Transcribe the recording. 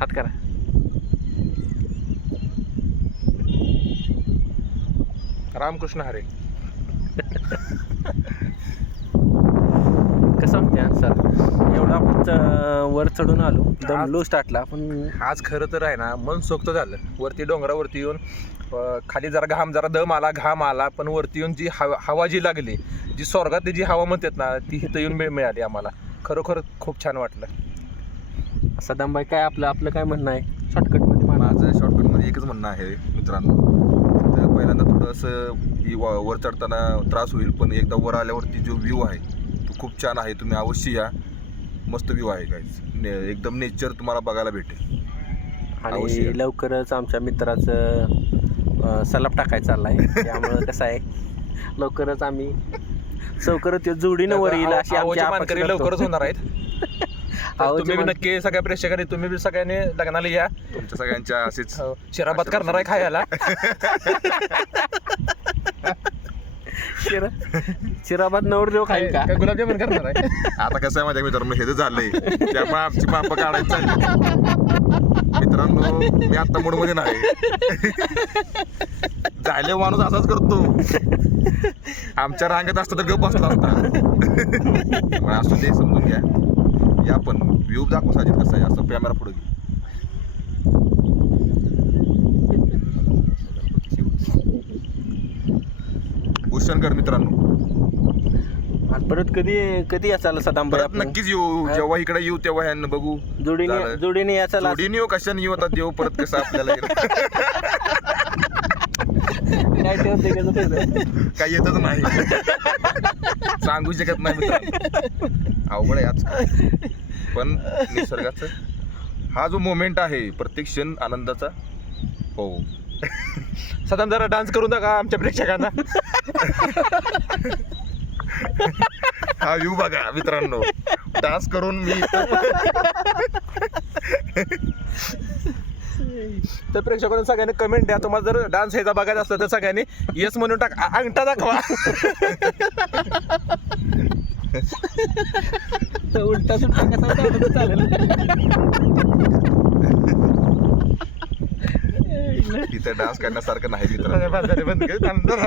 हात करा. रामकृष्ण हरे. कसं वाटते सर? एवढा आपण वर चढून आलो, दमलो स्टार्टला, पण आज खरं तर आहे ना मन सोक्त झालं. वरती डोंगरावरती येऊन खाली जरा दम आला, घाम आला, पण वरती येऊन जी हवा जी लागली, जी स्वर्गातली जी हवा म्हणतात ना, ती इथं येऊन मिळाली आम्हाला. खरोखर खूप छान वाटलं. सदामबाई काय आपलं काय म्हणणं आहे शॉर्टकटमध्ये? माझं शॉर्टकटमध्ये एकच म्हणणं आहे मित्रांनो, तर पहिल्यांदा थोडंसं ही वर चढताना त्रास होईल, पण एकदा वर आल्यावरती जो व्ह्यू आहे तो खूप छान आहे. तुम्ही अवश्य या. मस्त व्ह्यू आहे गाईज. एकदम नेचर तुम्हाला बघायला भेटेल. आणि लवकरच आमच्या मित्राचं सलाप टाकायचा चाललाय, त्यामुळं कसं आहे लवकरच आम्ही जोडीनं वर येईल अशी आमची मानकरी लवकरच होणार आहेत. तुम्ही बी नक्की सगळ्या प्रेक्षकांनी, तुम्ही बी सगळ्यांनी लग्नाला या. तुमच्या सगळ्यांच्या असेच शिराबाद करणार आहे खायला. शिराबाद नवरदेव खाईल का? गुलाबजामुन करणार आहे. आता कसं आहे माझ्या मित्रांनो, हे तर झालंय त्यामुळे आमची माप काढायची चालली. मित्रांनो मी आता मूडमध्ये नाही. झाले माणूस असाच करतो. आमच्या रांगेत असतं तर गप बसला असता. असू दे, समजून घ्या. या पण व्ह्यू दाखवू साजिद कसं आहे. असं कॅमेरा पुढे घे. भूषणकर मित्रांनो, आणि परत कधी याचाल सदामबाई? परत नक्कीच येऊ. जेव्हा इकडे येऊ तेव्हा ह्यांना बघू. जोडीने याचाल. जोडीने येऊ, कशाने येऊ, आता देऊ परत कसं आपल्याला काय ठेवते काही येतच नाही. सांगू शकत नाही मित्रांनो, अवघड आहे आजकाल. पण निसर्गाचा हा जो मोमेंट आहे, प्रत्येक क्षण आनंदाचा. हो, सदाम जरा डान्स करून दाखवा आमच्या प्रेक्षकांना. हा व्ह्यू बघा मित्रांनो. डान्स करून मी तर प्रेक्षकांना सगळ्यांनी कमेंट द्या. तुम्हाला जर डान्स ह्याचा बघायचा असला तर सगळ्यांनी येस म्हणून अंगठा दाखवा. उलटा सुलटा कसा चालेल. इथं डान्स करण्यासारखं नाही मित्रांनो. बंद कर.